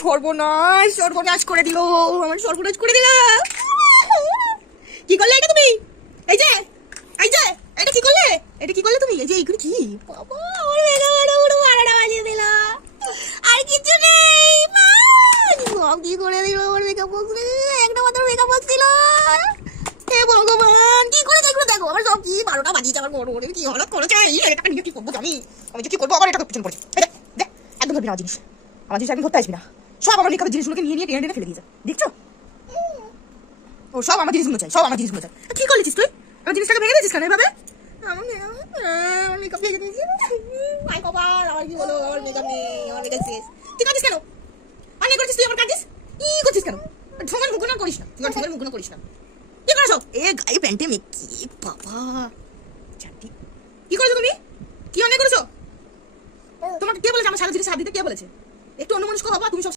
সর্বনাশ সর্বনাশ করে দিল, আমার সর্বনাশ করে দিল। কি করলে এটা তুমি? এই যে এই যে এটা কি করলে? এটা কি করলে তুমি? এই যে এইগুলো কি বাবা, আমার মেঘা বড় বড় মারাটা বাজিয়ে দিল। আর কিছু নেই মা, সব কি করে দিল আমার মেকআপ বক্স রে। একটা মাত্র মেকআপ বক্স ছিল। হে ভগবান, কি করে দেখো দেখো আমার সব কি 12টা বাজিয়েছে। আমার বড় বড় কি হঠাৎ করেছে। এই এটাকে নিয়ে কি করবো জানি? আমি যে কি করবো, আবার এটাকে পিছন পড়েছে। দেখ দেখ, একদম ধরবি না আমার জিনিস। আমার জিনিস একদম ধরতে আসবি না। সব আমার মেকআপের জিনিসগুলোকে নিয়ে নিয়ে টেনে টেনে ফেলে দিয়েছে, দেখছো? ও সব আমার জিনিসগুলো চাই, সব আমার জিনিসগুলো চাই। কি করলিস তুই? আমার জিনিসটাকে ভেঙে দিয়েছিস কেন এভাবে? আমার মেকআপ ভেঙে দিয়েছি। মাই কপাল, আমার কি বলো, আমার মেকআপ নেই, আমার মেকআপ শেষ। তুই কাঁদিস কেন? অনেক করছিস তুই, আমার কাঁদিস কি করছিস কেন? ঢোঙার মুখ না করিস না, তুই আর ঢোঙার মুখ না করিস না। কি করেছো? এ গায়ে প্যান্টে মেকি বাবা চাটি। কি করেছো তুমি? কি অনেক করেছো? তোমাকে কে বলেছে আমার সারা জিনিস হাত দিতে? কে বলেছে? একটু অন্য মানুষ হবা তুমি সব